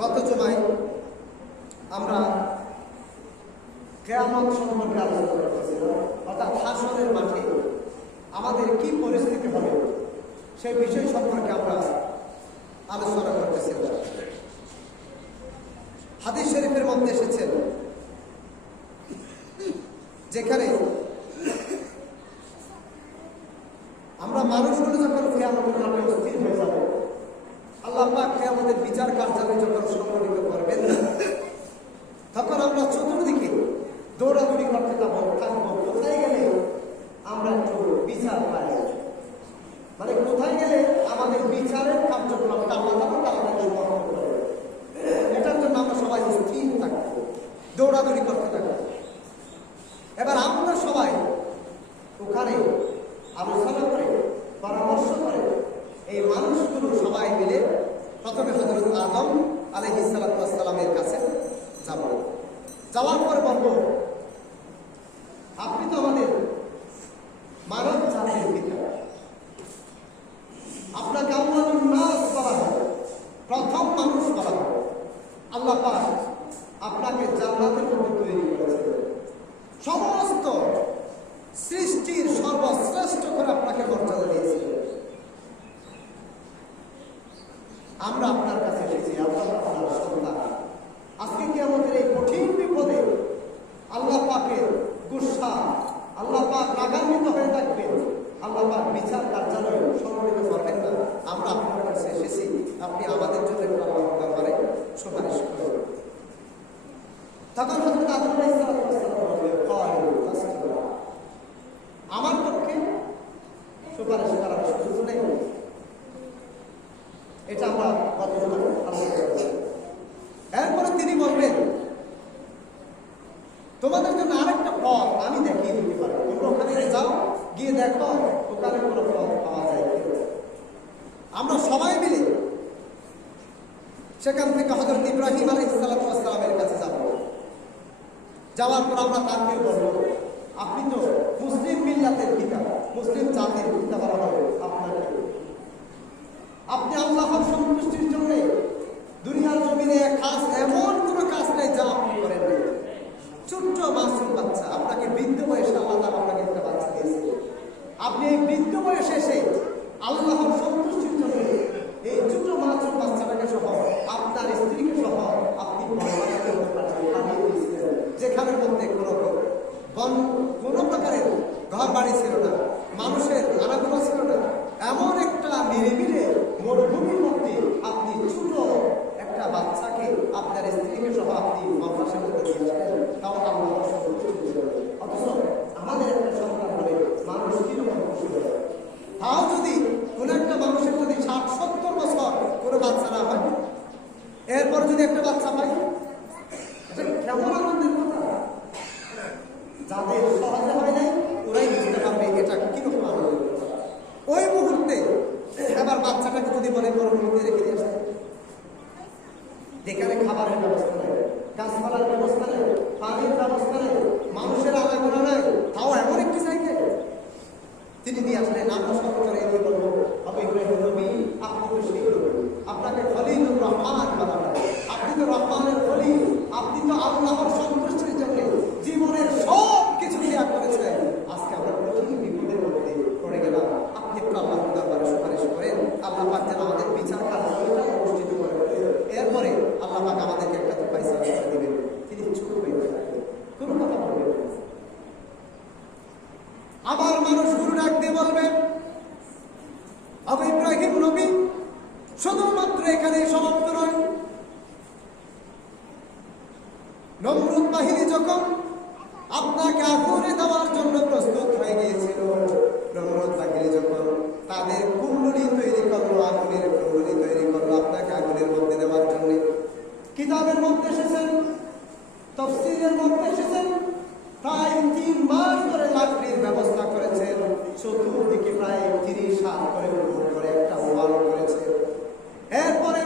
গত জুমায় আমরা কিয়ামত সম্পর্কে আলোচনা করতেছিলাম, অর্থাৎ হাসরের মাঠে আমাদের কি পরিস্থিতি হবে সেই বিষয় সম্পর্কে আমরা আলোচনা করতেছিলাম। হাদিস শরীফের মধ্যে এসেছেন যেখানে আমরা মানুষগুলো যখন কিয়ামতের মাঠে উপস্থিত হয়ে যাব, আল্লাহ পাক কিয়ামতের বিচার কার্যালয় যখন সংগঠিত করবেন, তখন আমরা চতুর্দিকে দৌড়াদৌড়ি করতে থাকবো। কোথায় গেলে আমরা একটু বিচার পাই, মানে কোথায় গেলে আমাদের বিচারের কার্যক্রমটা আমরা তাড়াতাড়ি সম্পন্ন করবো, এটার জন্য আমরা সবাই স্থির থাকবো, দৌড়াদৌড়ি করতে থাকবো। এবার আমরা সবাই ওখানে আলোচনা করে পরামর্শ করে এই মানুষগুলো সবাই মিলে প্রথমে হযরত আদম আলাইহিস সালাতু ওয়াস সালামের কাছে যাব। যাওয়ার পর বলবো, আপনি তো আমাদের মানব জাতির পিতা, আপনাকে আউয়ালুন নাস বলা হয়, প্রথম মানুষ বলা হয়। আল্লাহ পাক আপনাকে জান্নাতের মধ্যে তৈরি করেছেন, সমস্ত সৃষ্টির সর্বশ্রেষ্ঠ করে আপনাকে মর্যাদা দিয়েছিলেন। আমরা আপনার কাছে এসেছি, আপনার সন্তান। আজকে কি আমাদের এই কঠিন বিপদে আল্লাহ পাকের গুসা, আল্লাহ পাক রাগান্বিত হয়ে থাকবেন, আল্লাহ পাক বিচার কার্যালয় সংগঠিত করবেন না। আমরা আপনার কাছে এসেছি, আপনি আমাদের জন্য আল্লাহর দরবারে সুপারিশ করুন। তখন হযরত আদম আলাইহিস সালাম বললেন, আমার পক্ষে সুপারিশ করার সুযোগ নেই। এটা আমরা কতজন আলোচনা করব। এরপরে তিনি বলবেন, তোমাদের জন্য আরেকটা পথ আমি দেখিয়ে দিতে পারি, তোমরা ওখানে যাও, গিয়ে দেখো ওখানে কোনো পথ পাওয়া যায়। আমরা সবাই মিলে সেখান থেকে হযরত ইব্রাহিম আলাইহিস সালামের কাছে যাব। যাওয়ার পর আমরা তাকে বলবো, আপনি তো মুসলিম মিল্লাতের পিতা, মুসলিম জাতির পিতা বলা হবে আপনাকে। আপনি আল্লাহর সন্তুষ্টির জন্য দুনিয়ার জমিনে খাস এমন কোনো কাজ নেই যা আপনি করেন নাই। ছোট্ট মাসুম বাচ্চা, আপনাকে বৃদ্ধ বয়সে আল্লাহ তাআলা আপনাকে একটা বাচ্চা দিয়েছে। আপনি এই বৃদ্ধ বয়সে এসে আল্লাহর সন্তুষ্টির জন্য এই ছোট মাসুম বাচ্চাটাকে সহ আপনার স্ত্রীকে সহ আপনি যেখানের মধ্যে কোনো প্রকারের ঘর বাড়ি ছিল না, মানুষের আনাগোনা ছিল না, এমন একটা নিরিবিলে মরুভূমির মধ্যে আপনি ছোট একটা বাচ্চাকে আপনার স্ত্রীকে সহ আপনি বনবাসের মধ্যে দিয়ে আসবেন, তাও আল্লাহর সন্তুষ্টি। অথচ আমাদের একটা সন্তান হলে মানুষ কিরকম খুশি হয়। তাও যদি কোনো একটা মানুষের যদি 60-70 বছর কোনো বাচ্চা না হয়, এরপর যদি একটা বাচ্চা পাই, কেমন আনন্দের কথা। যাদের সহজে হয় নাই ওরাই বুঝতে পারবে এটা কিরকম আনন্দ। ওই মুহূর্তে এবার বাচ্চাটাকে যদি বলে মরুভূমিতে রেখে দিয়েছে, যেখানে খাবারের ব্যবস্থা নেই, গাছপালার ব্যবস্থা নেই, পানির ব্যবস্থা নেই, মানুষের আনাগোনা নাই, তাও এমন একটি জায়গায় তিনি নিয়ে আসলেন। আমরা সকলে এগিয়ে বলবো, হবে ইব্রাহিম নবী, আপনি তো সেই নবী, আপনাকে খলিলুর রহমান বলা হয়, আপনি তো রহমানের খলিল, আপনি তো আল্লাহর সন্তুষ্টির জন্য জীবনের সব কিছু ত্যাগ করেছেন। আজকে আমরা কঠিন বিপদের মধ্যে পড়ে গেলাম, আপনি একটু আল্লাহর দরবারে সুপারিশ করেন, আল্লাহ পাক যেন আমাদের বিচার কার্যক্রমটা অনুষ্ঠিত করে। এরপরে আল্লাহ পাক আমাদেরকে একটা ফয়সালা করে দিবেন। তিনি চুপ হয়ে থাকবেন, কোনো কথা বলবেন। আবার মানুষ গুরু ডাক দিয়ে বলবেন, আবু ইব্রাহিম নবী শুধুমাত্র এখানে সমাপ্ত নয়। নমরুদ বাহিনী যখন আপনাকে আগুনে দেওয়ার জন্য প্রস্তুত হয়ে গিয়েছিল, নমরুদ বাহিনী যখন তাদের কুণ্ডলী তৈরি করলো, আগুনের কুণ্ডলী তৈরি করলো আপনাকে আগুনের মধ্যে দেওয়ার জন্য, কিতাবের মধ্যে এসেছেন, তাফসীরের মধ্যে এসেছেন, প্রায় 3 মাস ধরে লাকড়ির ব্যবস্থা করেছেন, চতুর্দিকে প্রায় 30 হাত করে একটা ওয়াল করেছে। এরপরে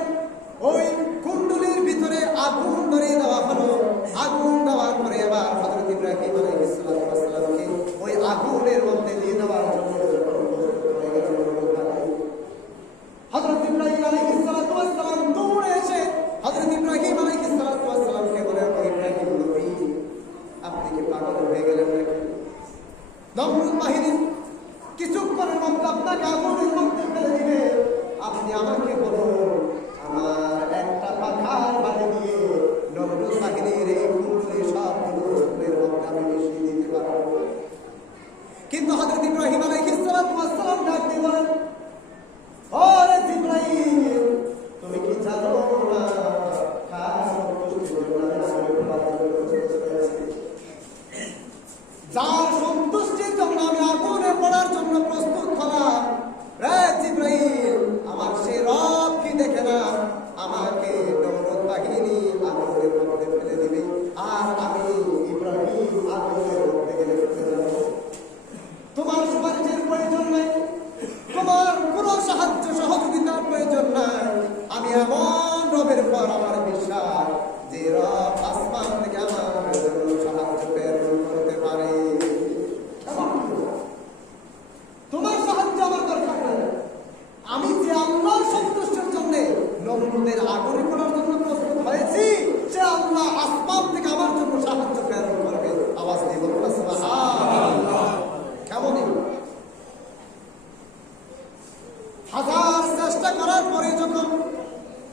পরে যখন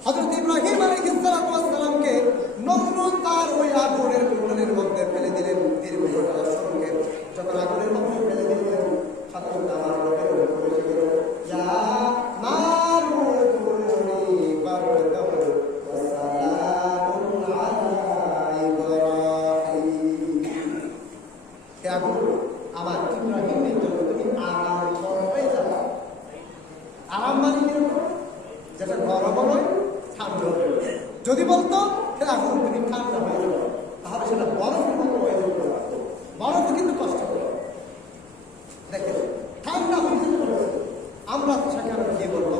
হযরত ইব্রাহিম আলাইহিস সালামকে নমরুদ তার ওই আগুনের কুণ্ডলীর মধ্যে ফেলে দিলেন, দীর্ঘ ঘটনার সঙ্গে যখন আগুনের মধ্যে ফেলে দিলেন, সাথে সাথে আমার রবের উপরে এসে গেল, ইয়া নারু কুনি বারদাও ওয়া সালামুন আলা ইব্রাহিম। হে আগুন, আমার ইব্রাহিমের জন্য তুমি আরাম হয়ে যাবে। আরাম মানে কি? যেটা গরম নয়, ঠান্ডা হবে। যদি বলতো হে আগুন তুমি ঠান্ডা হয়ে যাবে, তাহলে সেটা বরফের মতো হয়ে যেতে পারতো। বরফও কিন্তু কষ্ট করে। দেখেন, ঠান্ডা হয়ে যেতে পারছে। আমরা সেখানে গিয়ে বলবো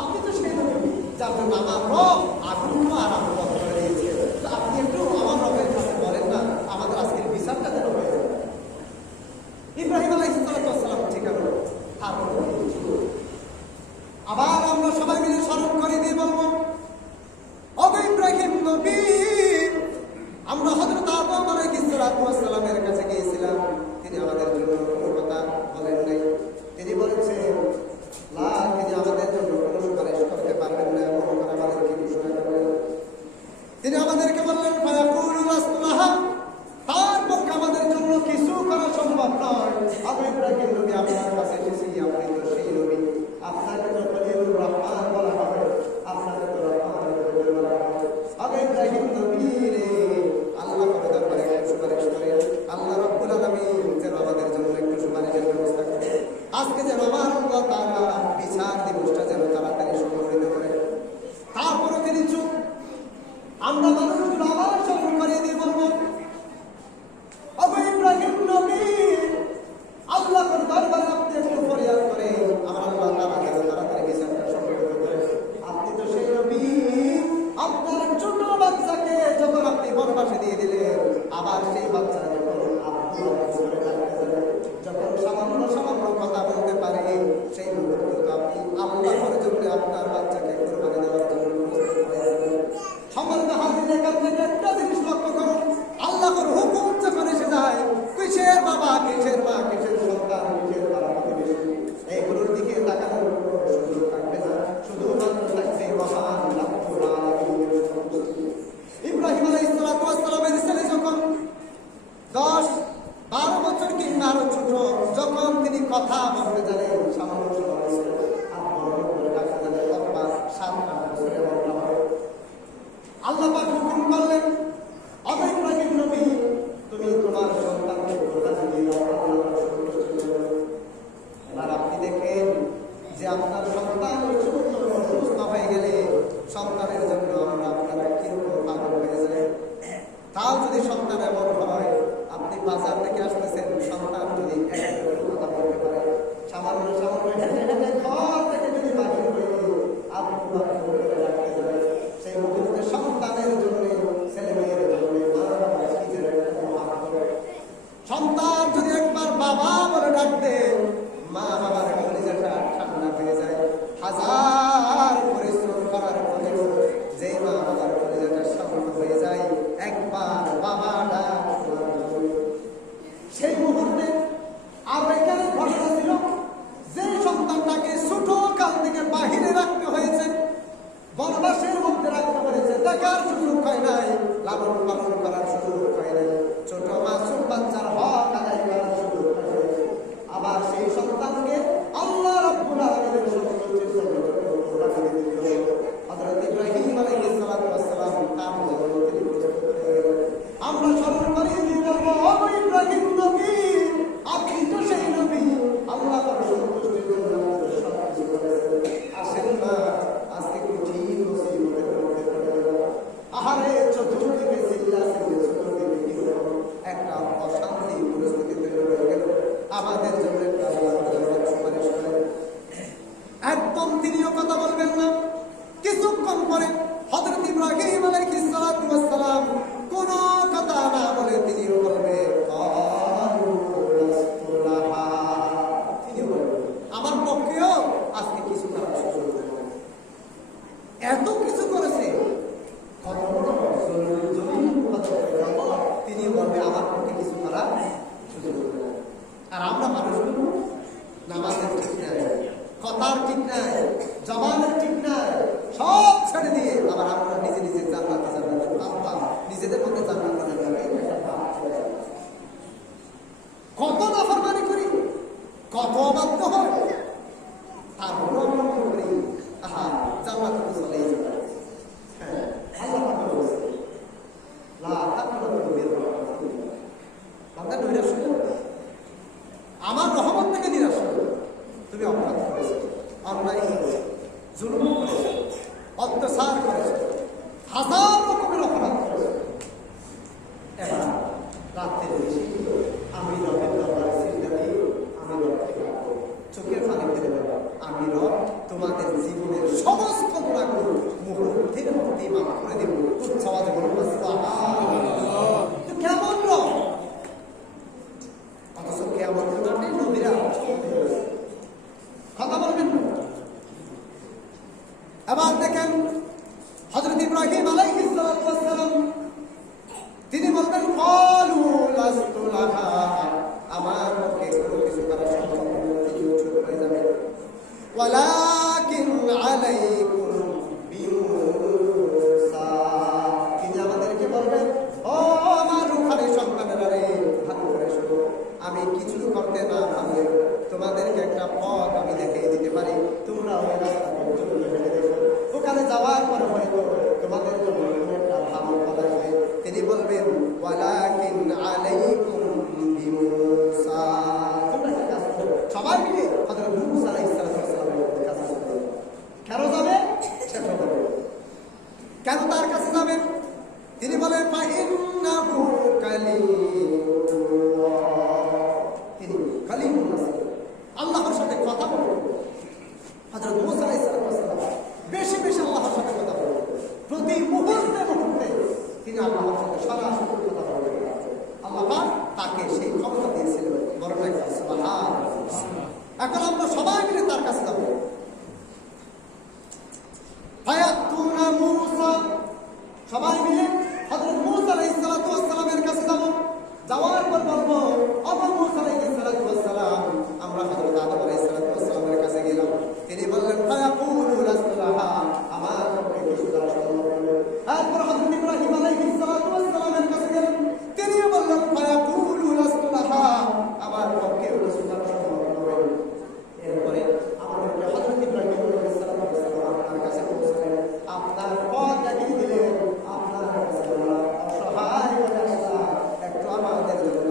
আপনি তো সেই নবী যার জন্য আমার রব আগুনও আরাম করে দিয়েছে, আপনি একটু আমার রবের কাছে বলেন না আমাদের আজকের বিচারটা যেন হয়ে যাবে। ইব্রাহিম আলাইহিস সালাম ঠিক আছে। আবার আমরা সবাই মিলে স্মরণ করে দিয়ে বলবো, ওগো ইব্রাহিম নবী, আমরা হযরত আদম আলাইহিস সালামের কাছে গিয়েছিলাম, তিনি আমাদের জন্য কোনো কথা বলেন নাই। তিনি বলেছেন তিনি আমাদের জন্য কোনো সুপারিশ করতে পারবেন না, এমন করে আমাদেরকে ঘোষণা করবেন। তিনি আমাদেরকে বললেন ফায়াকুলু লাস্তুলাহা, তার পক্ষে আমাদের জন্য কিছু করা সম্ভব নয়। আবু ইব্রাহিম নবী আপনার কাছে এসেছি, আপনি তো সেই নবী, আপনাকে তো খলিলুর রহমান বলা হবে, আপনাকে তো রহমান বলা হবে। আবু ইব্রাহিম নবী রে, আল্লাহ করে দরবারে একটু সুপারিশ করে, আল্লাহ রাব্বুল আলামিন যেন আমাদের জন্য একটু সুপারিশের ব্যবস্থা করে। আজকে যেন আমার আল্লাহ তাআলা বিচার দিবসটা যেন তাড়াতাড়ি সংগঠিত করে। তারপরও তিনি চুপ। আমরা মানুষগুলো আবার স্মরণ করিয়ে দিয়ে বলবো, আবু ইব্রাহিম নবী, আল্লাহ দরবারে আপনি একটু ফরিয়াদ করে আমার আল্লাহ তাআলা যেন তাড়াতাড়ি বিচারটা সংগঠিত করে। আপনি তো সেই নবী, আপনার ছোট বাচ্চাকে যখন আপনি বনবাসে দিয়ে দিলেন, আবার সেই বাচ্চা যখন যখন সামান্য কথা বলতে পারে, সেই মুহূর্তে আপনি আল্লাহর জন্য আপনার বাচ্চাকে কুরবানি দেওয়ার জন্য সম্মানিত হাজির, এখান থেকে একটা জিনিস লক্ষ্য করুন, আল্লাহর হুকুম যখন এসে যায়, কিসের বাবা, কিসের মা, কিসের সন্তান, কিসের পাড়া প্রতিবেশী, এইগুলোর দিকে তাকানোর কোনো সুযোগ থাকবে না, শুধুমাত্র থাকবে মহান রব্বুল আলামিনের সন্তুষ্টি। ইব্রাহিম আলাইহিস সালামের ছেলে যখন 10-12 বছর কিংবা আরো ছোট, যখন তিনি কথা বলতে জানেন, সামান্য সময় আর বড় করে ডাকতে জানেন, অথবা 7-8 বছরের বড় হয়, আল্লাহ পাক হুকুম করলেন, ওগো ইব্রাহিম নবী, তুমি তোমার সন্তানকে কোরবানি দিয়ে দাও, আল্লাহর সন্তুষ্টির জন্য। এবার আপনি দেখেন যে আপনার সন্তান সুস্থ হয়ে গেলে সন্তানের জন্য আমরা আপনারা কিরকম পাগল হয়ে যায়। তাও যদি সন্তান এমন হয়, আপনি বাজার থেকে আসতেছেন, সন্তান যদি একটা কথা বলতে পারে, সামান্য হেঁটে হেঁটে ঘর থেকে যদি বাহির হয়ে আপনি রাখতে যাবে, সেই মুহূর্তে সন্তানের জন্য, ছেলে মেয়ের জন্য সন্তান যদি একবার বাবা বলে ডাক দেয়, মা বাবার কলিজাটা ঠান্ডা হয়ে যায়। হাজার পরিশ্রম করার পরেও যে মা বাবার কলিজাটা শান্ত হয়ে যায় একবার বাবা ডাক, সেই মুহূর্তে আর এখানে ঘটনা ছিল, যে সন্তানটাকে ছোট কাল থেকে বাহিরে রাখতে হয়েছে, বনবাসের মধ্যে রাখতে হয়েছে, দেখার সুযোগ হয় নাই, লালন পালন করার সুযোগ হয় নাই, ছোট মাসুম বাচ্চার হক আদায় করার সুযোগ হয় নাই। আবার সেই সন্তানকে আল্লাহ রাব্বুল আলামিনের সন্তুষ্টির জন্য হযরত ইব্রাহিম আলাইহিস সালাম তার জন্য তিনি প্রস্তুত হয়ে গেলেন। আমরা স্মরণ করি দিয়ে বলবো, ওগো ইব্রাহিম নবী, আপনি তো সেই নবী, আল্লাহর সন্তুষ্টির জন্য সবকিছু করেছেন। আসেন না আজকে কঠিন মুসিবতের মধ্যে পড়ে গেল, আহারে চতুর্দিকে চতুর্দিকে একটা অশান্তি পরিস্থিতি তৈরি হয়ে গেল। আমাদের জন্য একটা আল্লাহর সুপারিশ করেন। একদম তিনিও কথা বলবেন না। কিছুক্ষণ পরে হযরত ইব্রাহিম আলাইহিস সালাম কোন কথা না বলে তিনি বলবে, আমার পক্ষেও আজকে কিছু করার সুযোগ নেই। এত কিছু করেছে, তিনি বলবে আমার পক্ষে কিছু করার সুযোগ নেই। আর আমরা মানুষগুলো নামাজের ঠিক নাই, কথার ঠিক নাই, জবানের ঠিক জান্নাতে তো চলেই যাবে। হ্যাঁ, আল্লাহ পাক বলেছে লা তাকনাতু মির রাহমাতিল্লাহ। বান্দা নৈরাশ হয়ে যাবে, আমার রহমত থেকে নিরাশ হবে। তুমি অপরাধ করেছো, অন্যায় করেছো, জুলুম করেছো, অত্যাচার করেছো, হাজার রকমের অপরাধ করেছো। এবার রাত্রে বেশি আমি রবের দরবারে সিজদা দিয়ে আমি রবকে ডাকবো, চোখের পানি ফেলে দেবো, আমি রব তোমাদের জীবনের সমস্ত গুণাগুলো মুহূর্তের মধ্যেই মাফ করে দেবো। উচ্চ আওয়াজে বলুন সুবহানাল্লাহ। তো কেমন রব? অথচ কিয়ামতের মাঠে নবীরা কথা বলবেন না। এবার দেখেন হযরত ইব্রাহিম আলাইহিস সালাতু ওয়াস সালাম তিনি বলবেন ক্বালু লাস্তু লাহা, আমার পক্ষে কোনো কিছু করা সম্ভব নয়, কিছু চুপ হয়ে যাবে। ওয়ালাকিন আলাইকুম বিমূসা, তিনি আমাদেরকে বলবেন ও আমার রূহানি সন্তানেরা রে, ভালো করে শোনো, আমি কিছু করতে না পারলে তোমাদেরকে একটা পথ আমি দেখিয়ে দিতে পারি, তোমরা ওই রাস্তা পর্যন্ত হেঁটে দেখো, ওখানে যাওয়ার পরে হয়তো তোমাদের জন্য একটা ভালো ফল আসবে। তিনি বলবেন ওয়ালাকিন আলাইকুম বিমূসা, তোমরা একটা কাজ করো, সবাই মিলে হযরত মূসা আলাইহিস সালামের কাছে যাবে। কেন যাবে? সেটা বলবে। কেন তার কাছে যাবেন? তিনি বলেন ফাইন্নাহু কালিমুল্লাহ, তিনি কালিমুল্লাহ, আল্লাহর সাথে কথা বলবেন। হযরত মূসা আলাইহিস সালাম বেশি বেশি আল্লাহর সাথে কথা বলবেন, প্রতি মুহূর্তে মুহূর্তে তিনি আল্লাহর সাথে সরাসরি কথা বলবেন। আল্লাহ পাক তাকে সেই ক্ষমতা দিয়েছিলেন। বড় একটা সুবহানাল্লাহ। এখন আমরা সবাই মিলে তার কাছে যাব। ফায়াতুনা মূসা, সবাই মিলে হযরত মূসা আলাইহিস সালাতু ওয়াস সালামের কাছে যাব। যাওয়ার পর বলবো আবু মূসা আলাইহিস সালাতু ওয়াস সালাম, আমরা হযরত আদম আলাইহিস সালাতু ওয়াস সালামের কাছে গেলাম। তিনি বললেন ফায়াকুলু লাস্তু লাহা, আমার পক্ষে কিছু করা সম্ভব নয়। এরপর হযরত ইব্রাহিম আলাইহিস সালাতু ওয়াস সালামের কাছে গেলেন। তিনিও বললেন ফায়াকুলু লাস্তু লাহা, আমার পক্ষে কিছু করা সম্ভব নয়। এরপরে আমাদেরকে হযরত ইব্রাহিম আলাইহিস সালাতু ওয়াস সালাম আপনার কাছে পৌঁছালেন, আপনার পথ দেখিয়ে দিলেন, আপনার কাছে আমরা অসহায় হয়ে আসলাম, একটু আমাদের জন্য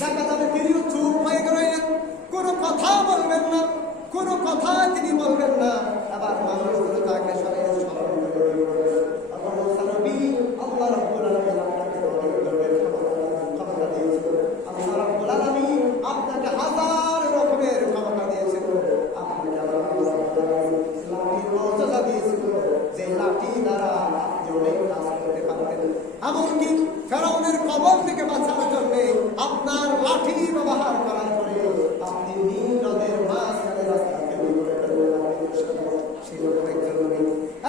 দেখা যাবে তিনিও চুপ হয়ে গেলেন, কোনো কথা বলবেন না, কোনো কথা তিনি বলবেন না। আবার মানুষগুলো তাকে সবাই স্মরণ করে আল্লাহ রাব্বুল আলামিন আপনাকে ক্ষমতা দিয়েছিল, আল্লাহ রাব্বুল আলামিন আপনাকে হাজার রকমের ক্ষমতা দিয়েছিল, আপনাকে আল্লাহ ইসলামের মর্যাদা দিয়েছিল, যে লাঠি দ্বারা আপনি অনেক কাজ করতে পারতেন। এমনকি ফেরাউনের কবর থেকে বাঁচানোর জন্য আপনার লাঠি ব্যবহার করার পরে আপনি নীল নদের মাঝখানে রাস্তা তৈরি করে ফেললেন। সেই রকম একজন নবী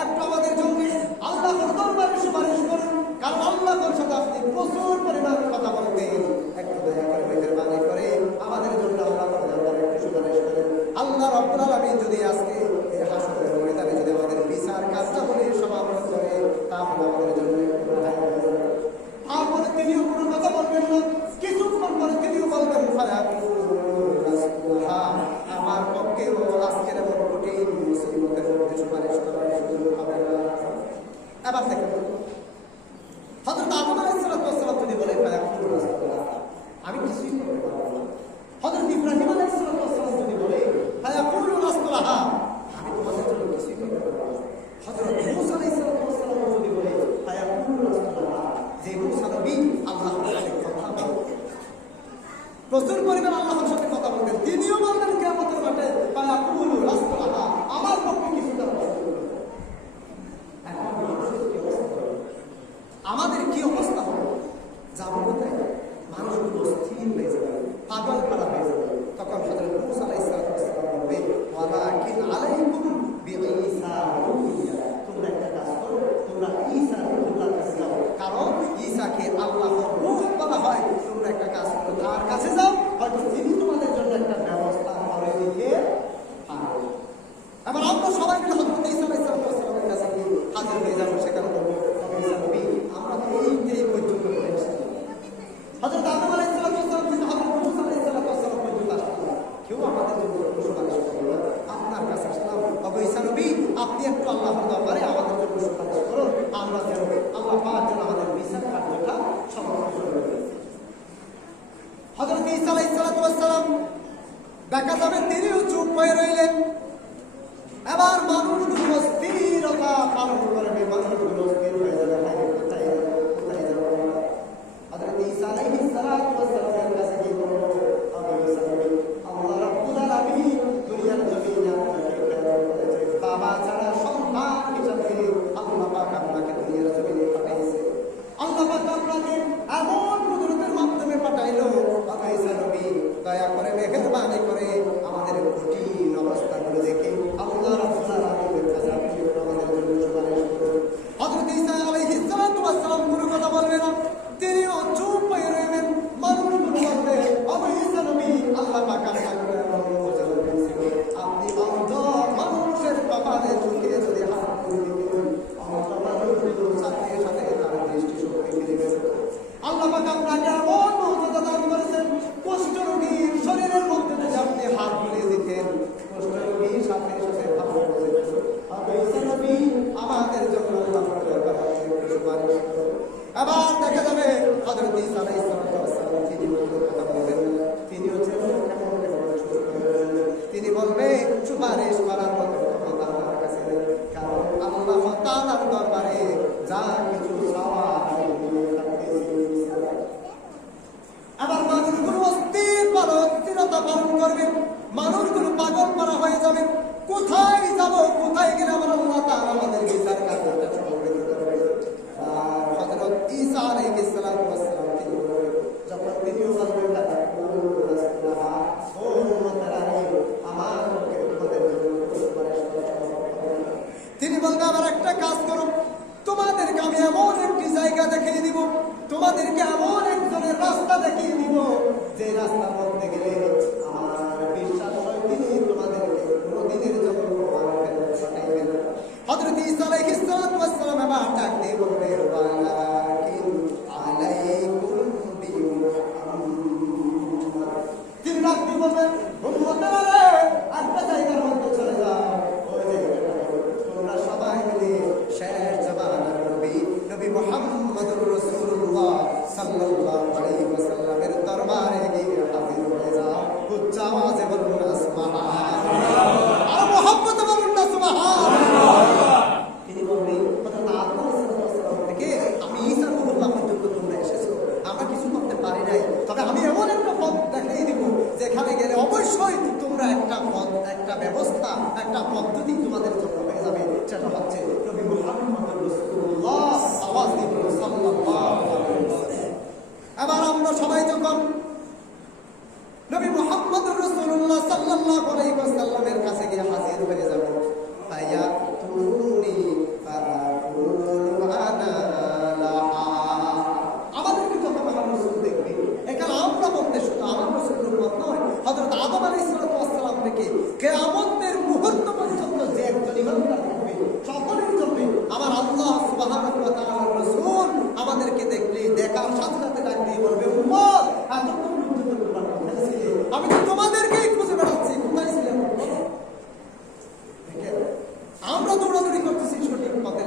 একটু আমাদের জন্য আল্লাহর দরবারে সুপারিশ করুন, কারণ আল্লাহর সাথে আপনি প্রচুর পরিমাণ কথা বলতেন। একটু দয়া করে মেহেরবানি করে আমাদের জন্য আল্লাহর দরবারে একটু সুপারিশ করেন। আল্লাহ রাব্বুল আলামিন যদি আজকে এই হাসরের ময়দানে যদি আমাদের বিচার কার্যাবলী সমাপ্ত করে, তাহলে আমাদের জন্য একটু রেহাই হয়ে যাবে। তারপরে তিনিও কোনো কথা বলবেন না, কিছুক্ষণ পরে তিনিও বলবেন আমার পক্ষেও আজকের এমন কঠিন মুসিবতের মধ্যে সুপারিশ করার সুযোগ হবে না। এবার দেখেন হযরত আদম আলাইহিস সালাম তিনি বলেন আমি কিছুই করতে পারবো না। হযরত ইব্রাহিম আলাইহিস সালাম যদি বলে আমি তোমাদের জন্য কিছুই করতে পারবো না। হযরত মূসা আলাইহিস সালাম যদি বলে যে মূসা নবী আল্লাহর সাথে কথা বলতেন, প্রচুর পরিমাণ আল্লাহর সাথে কথা বলতেন, তিনিও বলতেন কিয়ামতের মাঠে ফায়াকুলু লাস্তু লাহা, আমার পক্ষে কিছু করা সম্ভব নয়। আমাদের কি অবস্থা হবে? যাবো কোথায়? মানুষগুলো অস্থির হয়ে যাবে, পাগল পাড়া হয়ে যাবে। তখন হযরত মূসা আলাইহিস সালাম বলবে ওয়ালাকিন আলাইকুম বিঈসা রূহিয়া, তোমরা একটা কাজ করো, তোমরা ঈসা রূহুল্লাহর কাছে যাও, কারণ ঈসাকে আল্লাহর রূহ বলা হয়। তোমরা একটা কাজ করো, তার কাছে যাও, হয়তো তিনি তোমাদের জন্য একটা ব্যবস্থা করে দিতে পারেন। এবার আমরা সবাই মিলে হযরত ঈসা আলাইহিস সালামের কাছে গিয়ে হাজির হয়ে যাবো। সেখানে বলবো ঈসা নবী আমরা তো এই পর্যন্ত করে এসেছি। হযরত আদম আলাইহিস সালাম থেকে হযরত মূসা আলাইহিস সালাম পর্যন্ত আসলাম, কেউ আমাদের জন্য সুপারিশ করবে না। আপনার কাছে আসলাম, আপনি একটু আল্লাহর দরবারে আমাদের জন্য সুপারিশ করুন, আমরা যেন আল্লাহ পাক যেন আমাদের বিচার কার্যটা সমাপ্ত করে দেন। হযরত ঈসা আলাইহিস সালাম দেখা যাবে তিনিও চুপ হয়ে রইলেন। এবার মানুষগুলো স্থিরতা পালন করবে, মানুষগুলো স্থির হয়ে যাবে, কোথায় যাবে, কোথায় যাবে। হযরত ঈসা আলাইহিস সালামের কাছে কি বলবো, আল্লাহ রাব্বুল আলামিন দুনিয়ার জমিনে আপনাকে প্রেরণ করেছে, বাবা ছাড়া সন্তান হিসেবে আল্লাহ পাক আপনাকে দুনিয়ার জমিনে পাঠিয়েছে। আল্লাহ পাক আপনাকে এমন কুদরতের মাধ্যমে পাঠাইলো, বাবা ঈসা নবী দয়া করে মেহেরবানি করে আমাদের কঠিন অবস্থাগুলো দেখে আল্লাহ রাব্বুল আলামিনের কাছে আপনি আমাদের জন্য সুপারিশ করুন। হযরত ঈসা আলাইহিস সালাম কোনো কথা বলবে না, তিনিও চুপ হয়ে রইলেন। মানুষগুলো বলবে, বাবা ঈসা নবী আল্লাহ পাক আপনাকে এমন মুজিজা দিয়েছিল, আপনি অন্ধ মানুষের কপালে ঝুঁকিয়ে যদি হাত তুলে দিতেন, অন্ধ মানুষগুলো সাথে সাথে তার দৃষ্টি শক্তি ফিরে গেছে। আল্লাহ পাক আপনাকে এমন মুজিজা দান করেছেন, কুষ্ঠরোগীর শরীরের মধ্যে যদি আপনি হাত বুলিয়ে দিতেন, কুষ্ঠরোগীর সাথে সাথে ভালো হয়ে যেত। বাবা ঈসা নবী আমাদের জন্য আপনার দরবারে সুপারিশ করুন। আবার দেখা যাবে হযরত ঈসা আলাইহিস সালাম তিনি কথা বলবেন না, তিনি হচ্ছেন তিনি বলবে সুপারিশ করার মতো ক্ষমতা আমার কাছে নেই, কারণ আল্লাহ তাআলার দরবারে যা কিছু চাওয়া আবার মানুষগুলো অস্থিরতা পালন করবে, মানুষগুলো পাগল করা হয়ে যাবে, কোথায় যাব, কোথায় গেলে আমার আল্লাহ তাআলা আমাদের বিচার কার্যটা সংগঠিত করবে। আর হযরত ঈসা আলাইহিস সালাম তিনি বলবেন, যখন তিনিও বলবেন তিনি বলবেন, আবার একটা কাজ করো, তোমাদেরকে আমি এমন একটি জায়গা দেখিয়ে দিব, তোমাদেরকে এমন একজনের রাস্তা দেখিয়ে দিব, যে রাস্তার মধ্যে গেলে আমার বিশ্বাস হয় তিনি তোমাদেরকে কোনোদিনের জন্য পাঠাইবেন না। হযরত ঈসা আলাইহিস সালাম আবার ডাক দিয়ে বলবে, ওয়ালাকিন আলাইকুম বিমুহাম্মাদ। তিনি ডাক দিয়ে বলবেন, উম্মতেরা রে, একটা জায়গার মধ্যে চলে যাও, ওই জায়গাটা তোমরা সবাই মিলে শেষ জামানার নবী মুহাম্মদুর রাসূলুল্লাহ সাল্লাল্লাহু আলাইহি ওয়াসাল্লামের দরবারে গিয়ে হাজির হয়ে যাও। উচ্চ আওয়াজে বলুন না সুবহানাল্লাহ, আর মুহাম্মদ বলুন না সুবহানাল্লাহ। তিনি বলবেন, হযরত আদম আলাইহিস সালাম থেকে আমি ঈসা রূহুল্লাহ পর্যন্ত তোমরা এসেছো, আমরা কিছু করতে পারি নাই, তবে আমি এমন একটা পথ দেখিয়ে দিব যেখানে গেলে অবশ্যই তোমরা একটা পথ, একটা ব্যবস্থা, একটা পদ্ধতি তোমাদের জন্য হয়ে যাবে, সেটা হচ্ছে নবী মুহাম্মদুর রাসূলুল্লাহ আওয়াজ দিয়ে বলুন সাল্লাল্লাহু আলাইহি ওয়াসাল্লাম। এবার আমরা সবাই যখন নবী মুহাম্মদুর রাসূলুল্লাহ সাল্লাল্লাহু আলাইহি ওয়াসাল্লামের কাছে গিয়ে হাজির হয়ে যাব, আয়াতুনি ফাকুলু আনা লাহা, আমাদেরকে যখন আমার রাসূল দেখবে, এখানে আমরা বলতে শুধু আমার রাসূলের উম্মত নয়, হযরত আদম আলাইহিস সালাম থেকে কিয়ামতের মুহূর্ত পর্যন্ত যে একজন ইমানদার থাকবে, সকলের জন্য আমার আল্লাহ সুবহানাহু ওয়া তাআলার রাসূল আমাদেরকে দেখলে দেখার সাথে সাথে ডাক দিয়ে বলবে, উম্মত এতক্ষণ পর্যন্ত তোমরা কোথায় ছিলে? আমি তো তোমাদেরকেই খুঁজে বেড়াচ্ছি, কোথায় ছিলে? আমরা দৌড়াদৌড়ি করতেছি সঠিক পথে